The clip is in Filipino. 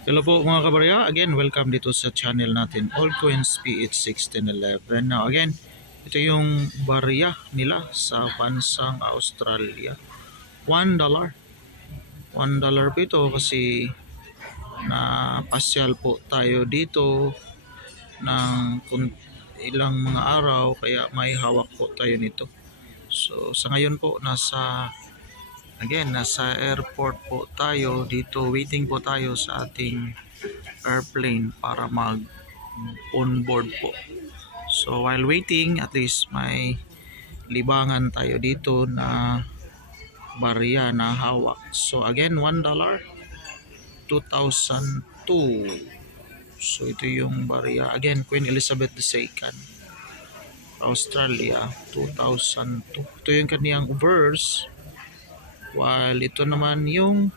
Hello po mga kabarya, again welcome dito sa channel natin Allcoins PH1611. Now again, ito yung barya nila sa bansang Australia. $1. $1 po ito kasi napasyal po tayo dito ng ilang mga araw kaya may hawak po tayo nito. So sa ngayon po nasa airport po tayo dito, waiting po tayo sa ating airplane para mag on board po. So while waiting, at least may libangan tayo dito na barya na hawak. So again, $1, 2002. So ito yung barya. Again, Queen Elizabeth II, Australia, 2002. Ito yung kaniyang verse. While ito naman yung